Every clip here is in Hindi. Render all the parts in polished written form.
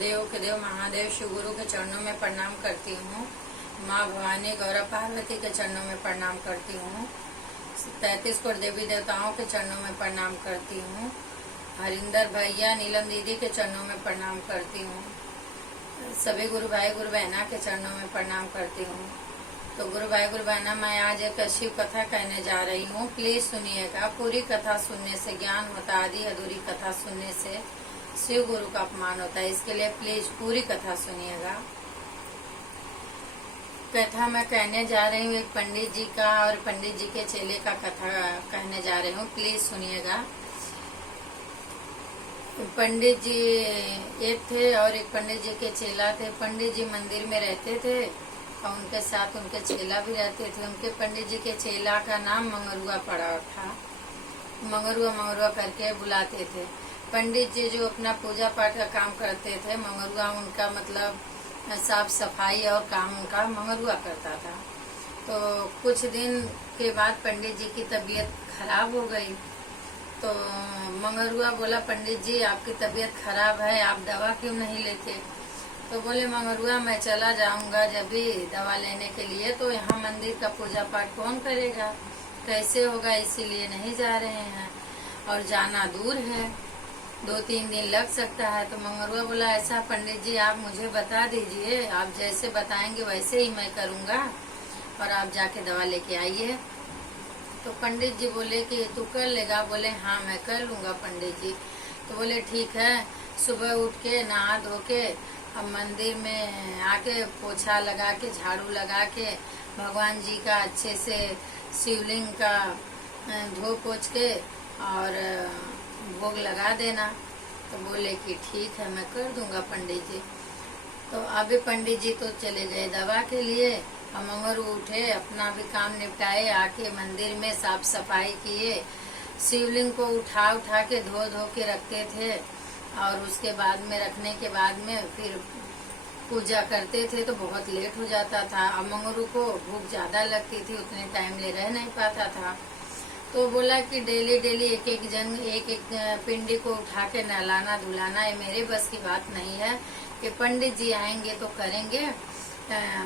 देव के देव महादेव शिव गुरु के चरणों में प्रणाम करती हूँ। माँ भवानी गौरव पार्वती के चरणों में प्रणाम करती हूँ। 33 करोड़ देवी देवताओं के चरणों में प्रणाम करती हूँ। हरिंदर भैया नीलम दीदी के चरणों में प्रणाम करती हूँ। सभी गुरु भाई गुरु बहना के चरणों में प्रणाम करती हूँ। तो गुरु भाई गुरु बहना, मैं आज एक शिव कथा कहने जा रही हूँ। प्लीज सुनिएगा। पूरी कथा सुनने से ज्ञान होता है, आधी अधूरी कथा सुनने से शिव गुरु का अपमान होता है। इसके लिए प्लीज पूरी कथा सुनिएगा। कथा मैं कहने जा रही हूँ एक पंडित जी का और पंडित जी के चेले का कथा कहने जा रही हूँ। प्लीज सुनिएगा। पंडित जी एक थे और एक पंडित जी के चेला थे। पंडित जी मंदिर में रहते थे और उनके साथ उनके चेला भी रहते थे। उनके पंडित जी के चेला का नाम मंगरुआ पड़ा था। मंगरुआ मंगरुआ करके बुलाते थे। पंडित जी जो अपना पूजा पाठ का काम करते थे, मंगरुआ उनका मतलब साफ सफाई और काम उनका मंगरुआ करता था। तो कुछ दिन के बाद पंडित जी की तबीयत खराब हो गई। तो मंगरुआ बोला, पंडित जी आपकी तबीयत खराब है, आप दवा क्यों नहीं लेते? तो बोले मंगरुआ, मैं चला जाऊंगा जब भी दवा लेने के लिए, तो यहाँ मंदिर का पूजा पाठ कौन करेगा, कैसे होगा, इसीलिए नहीं जा रहे हैं और जाना दूर है, 2-3 दिन लग सकता है। तो मंगरुआ बोला, ऐसा पंडित जी आप मुझे बता दीजिए, आप जैसे बताएंगे वैसे ही मैं करूँगा और आप जाके दवा लेके आइए। तो पंडित जी बोले कि तू कर लेगा? बोले हाँ मैं कर लूँगा पंडित जी। तो बोले ठीक है, सुबह उठ के नहा धो के अब मंदिर में आके पोछा लगा के झाड़ू लगा के भगवान जी का अच्छे से शिवलिंग का धो पोछ के और भोग लगा देना। तो बोले कि ठीक है मैं कर दूंगा पंडित जी। तो अभी पंडित जी तो चले गए दवा के लिए और मंगरू उठे, अपना भी काम निपटाए, आके मंदिर में साफ सफाई किए, शिवलिंग को उठा उठा के धो धो के रखते थे और उसके बाद में रखने के बाद में फिर पूजा करते थे। तो बहुत लेट हो जाता था और मंगरू को भूख ज्यादा लगती थी, उतने टाइम ले रह नहीं पाता था। तो बोला कि डेली डेली एक एक पिंडी को उठा के नहलाना धुलाना ये मेरे बस की बात नहीं है कि पंडित जी आएंगे तो करेंगे,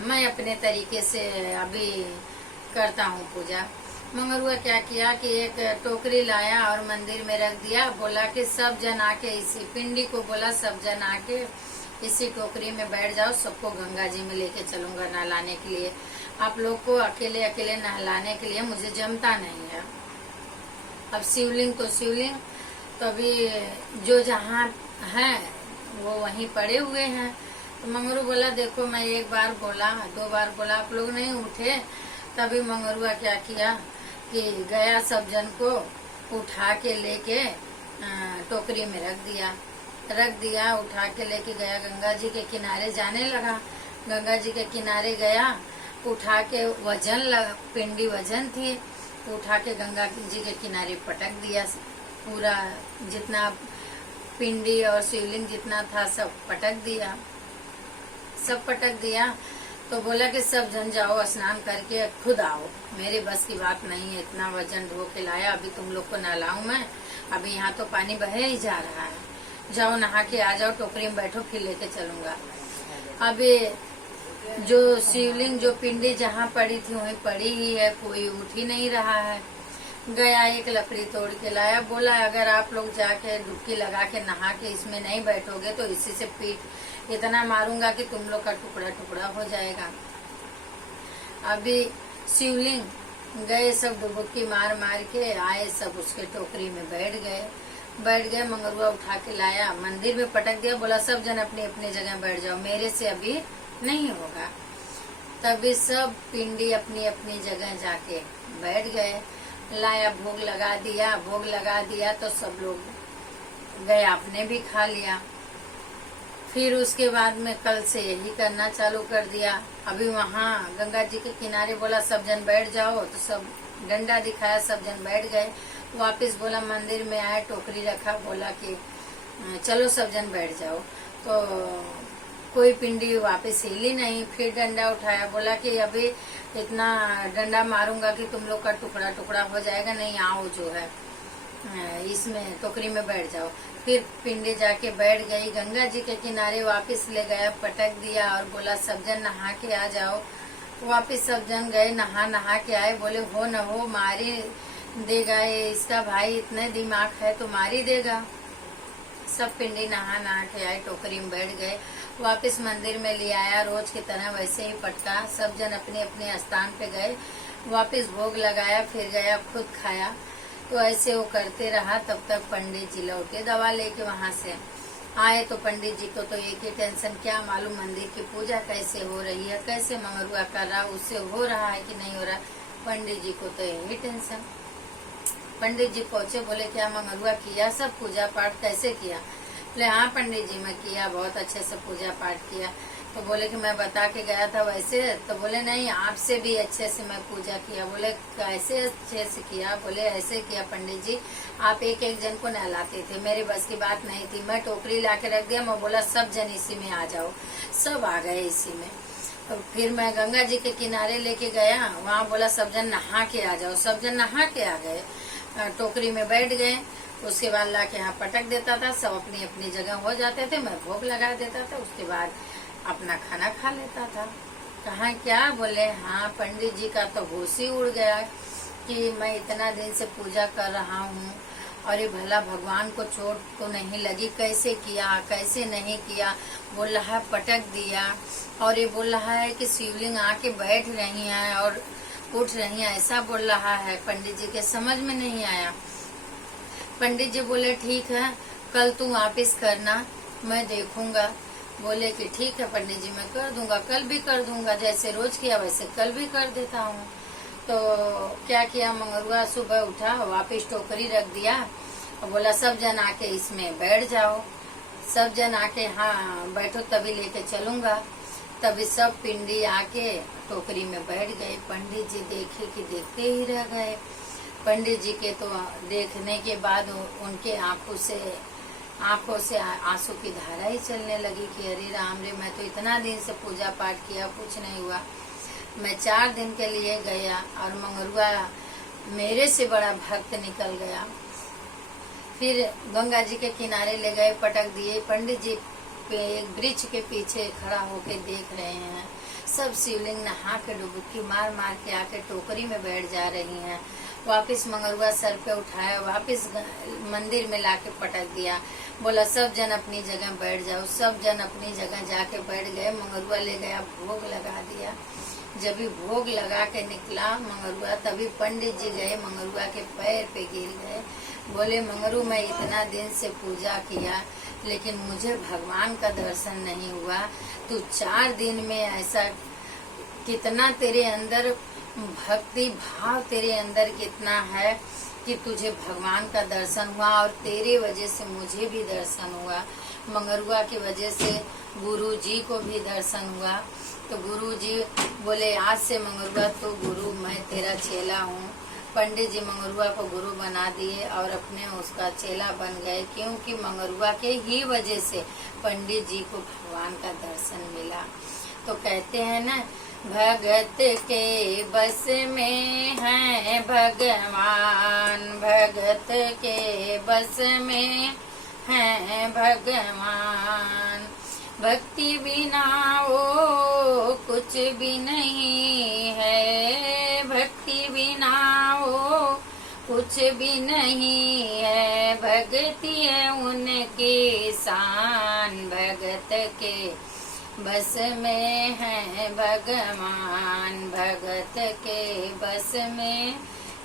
मैं अपने तरीके से अभी करता हूँ पूजा। मंगरुआ क्या किया कि एक टोकरी लाया और मंदिर में रख दिया। बोला कि सब जन आके इसी पिंडी को बोला, सब जन आके इसी टोकरी में बैठ जाओ, सबको गंगा जी में लेके चलूंगा नहलाने के लिए। आप लोग को अकेले अकेले नहलाने के लिए मुझे जमता नहीं है। अब शिवलिंग तो शिवलिंग, तो अभी जो जहाँ है वो वहीं पड़े हुए हैं। तो मंगरू बोला, देखो मैं एक बार बोला, 2 बार बोला, आप लोग नहीं उठे। तभी मंगरुआ क्या किया कि गया, सब जन को उठा के लेके टोकरी में रख दिया, उठा के लेके गया, गंगा जी के किनारे जाने लगा। गंगा जी के किनारे गया, उठा के पिंडी वजन थी, तो उठा के गंगा जी के किनारे पटक दिया। पूरा जितना पिंडी और शिवलिंग जितना था सब पटक दिया। तो बोला कि सब जन जाओ स्नान करके खुद आओ, मेरे बस की बात नहीं है, इतना वजन ढो के लाया, अभी तुम लोग को नहलाऊं मैं, अभी यहाँ तो पानी बहे ही जा रहा है, जाओ नहा के आ जाओ, टोकरी में बैठो, फिर लेके चलूंगा। अभी जो शिवलिंग जो पिंडी जहाँ पड़ी थी वहीं पड़ी ही है, कोई उठ ही नहीं रहा है। गया एक लकड़ी तोड़ के लाया, बोला अगर आप लोग जाके डुबकी लगा के नहा के इसमें नहीं बैठोगे तो इसी से पीठ इतना मारूंगा कि तुम लोग का टुकड़ा टुकड़ा हो जाएगा। अभी शिवलिंग गए, सब डुबकी मार मार के आए, सब उसके टोकरी में बैठ गए। मंगरुआ उठा के लाया, मंदिर में पटक दिया, बोला सब जन अपनी अपनी जगह बैठ जाओ, मेरे से अभी नहीं होगा। तभी सब पिंडी अपनी अपनी जगह जाके बैठ गए। लाया, भोग लगा दिया तो सब लोग गए, आपने भी खा लिया। फिर उसके बाद में कल से यही करना चालू कर दिया। अभी वहाँ गंगा जी के किनारे बोला सब जन बैठ जाओ, तो सब डंडा दिखाया, सब जन बैठ गए। वापस बोला मंदिर में आए, टोकरी रखा, बोला कि चलो सब जन बैठ जाओ। तो कोई पिंडी वापस हिली नहीं। फिर डंडा उठाया, बोला कि अभी इतना डंडा मारूंगा कि तुम लोग का टुकड़ा टुकड़ा हो जाएगा, नहीं आओ जो है इसमें टोकरी में बैठ जाओ। फिर पिंडी जाके बैठ गई, गंगा जी के किनारे वापस ले गया, पटक दिया और बोला सब जन नहा के आ जाओ। वापस सब जन गए, नहा के आए। बोले हो न हो मारी देगा ये, इसका भाई इतने दिमाग है तो मारी देगा। सब पिंडी नहा के आए, टोकरी में बैठ गए, वापस मंदिर में ले आया, रोज की तरह वैसे ही पटका। सब जन अपने अपने स्थान पे गए, वापस भोग लगाया, फिर गया खुद खाया। तो ऐसे वो करते रहा। तब तक पंडित जी लौटे दवा लेके वहां से आए। तो पंडित जी को तो एक ही टेंशन, क्या मालूम मंदिर की पूजा कैसे हो रही है, कैसे मंगरुआ कर रहा, उससे हो रहा है कि नहीं हो रहा। पंडित जी को तो यही टेंशन। पंडित जी पहुंचे, बोले क्या मंगरुआ किया सब पूजा पाठ, कैसे किया? बोले हाँ पंडित जी मैं किया, बहुत अच्छे से पूजा पाठ किया। तो बोले कि मैं बता के गया था वैसे? तो बोले नहीं आपसे भी अच्छे से मैं पूजा किया। बोले कैसे अच्छे से किया? बोले ऐसे किया पंडित जी, आप एक एक जन को नहलाते थे, मेरे बस की बात नहीं थी। मैं टोकरी ला के रख दिया, मैं बोला सब जन इसी में आ जाओ, सब आ गए इसी में। तो फिर मैं गंगा जी के किनारे लेके गया, वहाँ बोला सब जन नहा के आ जाओ, सब जन नहा के आ गए, टोकरी में बैठ गए। उसके बाद ला के यहाँ पटक देता था, सब अपनी अपनी जगह हो जाते थे, मैं भोग लगा देता था, उसके बाद अपना खाना खा लेता था। कहा क्या? बोले हाँ पंडित जी का तो होश ही उड़ गया कि मैं इतना दिन से पूजा कर रहा हूँ और ये भला भगवान को चोट तो नहीं लगी, कैसे किया कैसे नहीं किया। बोल रहा है पटक दिया, और ये बोल रहा है कि शिवलिंग आके बैठ रही है और उठ रही है, ऐसा बोल रहा है। पंडित जी के समझ में नहीं आया। पंडित जी बोले ठीक है कल तू वापिस करना, मैं देखूंगा। बोले कि ठीक है पंडित जी मैं कर दूंगा, कल भी कर दूंगा, जैसे रोज किया वैसे कल भी कर देता हूँ। तो क्या किया, मंगरुआ सुबह उठा, वापिस टोकरी रख दिया और बोला सब जन आके इसमें बैठ जाओ। सब जन आके हाँ बैठो तभी लेके चलूंगा। तभी सब पिंडी आके टोकरी में बैठ गए। पंडित जी देखे कि देखते ही रह गए। पंडित जी के तो देखने के बाद उनके आंखों से आंसू की धारा ही चलने लगी कि अरे राम रे, मैं तो इतना दिन से पूजा पाठ किया कुछ नहीं हुआ। मैं 4 दिन के लिए गया और मंगरुआ मेरे से बड़ा भक्त निकल गया। फिर गंगा जी के किनारे ले गए, पटक दिए। पंडित जी पे एक वृक्ष के पीछे खड़ा होके देख रहे हैं, सब शिवलिंग नहा के डुबकी मार मार के आके टोकरी में बैठ जा रही हैं। वापिस मंगरुआ सर पे उठाया, वापिस मंदिर में लाके पटक दिया। बोला सब जन अपनी जगह बैठ जाओ। सब जन अपनी जगह जाके बैठ गए। मंगरुआ ले गया, भोग लगा दिया। जब भी भोग लगा के निकला मंगरुआ, तभी पंडित जी गए, मंगरुआ के पैर पे गिर गए। बोले मंगरू मैं इतना दिन से पूजा किया लेकिन मुझे भगवान का दर्शन नहीं हुआ। तू 4 दिन में ऐसा, कितना तेरे अंदर भक्ति भाव तेरे अंदर कितना है कि तुझे भगवान का दर्शन हुआ, और तेरे वजह से मुझे भी दर्शन हुआ। मंगरुआ की वजह से गुरु जी को भी दर्शन हुआ। तो गुरु जी बोले आज से मंगरुआ तो गुरु, मैं तेरा चेला हूँ। पंडित जी मंगरुआ को गुरु बना दिए और अपने उसका चेला बन गए, क्योंकि मंगरुआ के ही वजह से पंडित जी को भगवान का दर्शन मिला। तो कहते हैं ना, भगत के बस में है भगवान, भगत के बस में है भगवान। भक्ति बिना वो कुछ भी नहीं है, भक्ति बिना वो कुछ भी नहीं है। भक्ति है उनकी शान, भगत के बस में है भगवान, भगत के बस में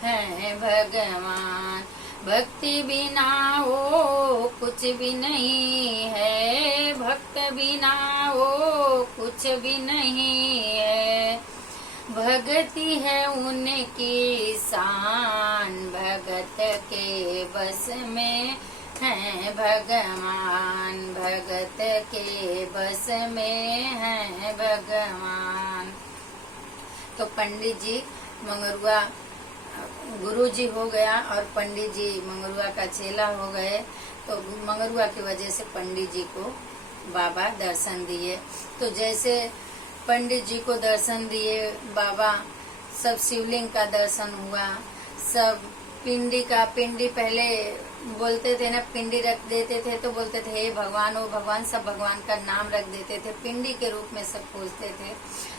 है भगवान। भक्ति बिना वो कुछ भी नहीं है, भक्त बिना वो कुछ भी नहीं है। भक्ति है उनकी शान, भगत के बस में है भगवान, भगत के बस में है भगवान। तो पंडित जी मंगरुआ गुरु जी हो गया और पंडित जी मंगरुआ का चेला हो गए। तो मंगरुआ की वजह से पंडित जी को बाबा दर्शन दिए। तो जैसे पंडित जी को दर्शन दिए बाबा, सब शिवलिंग का दर्शन हुआ, सब पिंडी पहले बोलते थे ना, पिंडी रख देते थे तो बोलते थे हे भगवान, ओ भगवान, सब भगवान का नाम रख देते थे, पिंडी के रूप में सब पूजते थे,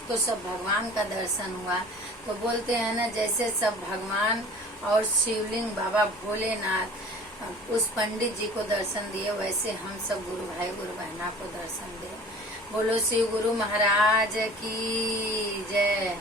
तो सब भगवान का दर्शन हुआ। तो बोलते हैं ना, जैसे सब भगवान और शिवलिंग बाबा भोलेनाथ उस पंडित जी को दर्शन दिए, वैसे हम सब गुरु भाई गुरु बहना को दर्शन दे। बोलो शिव गुरु महाराज की जय।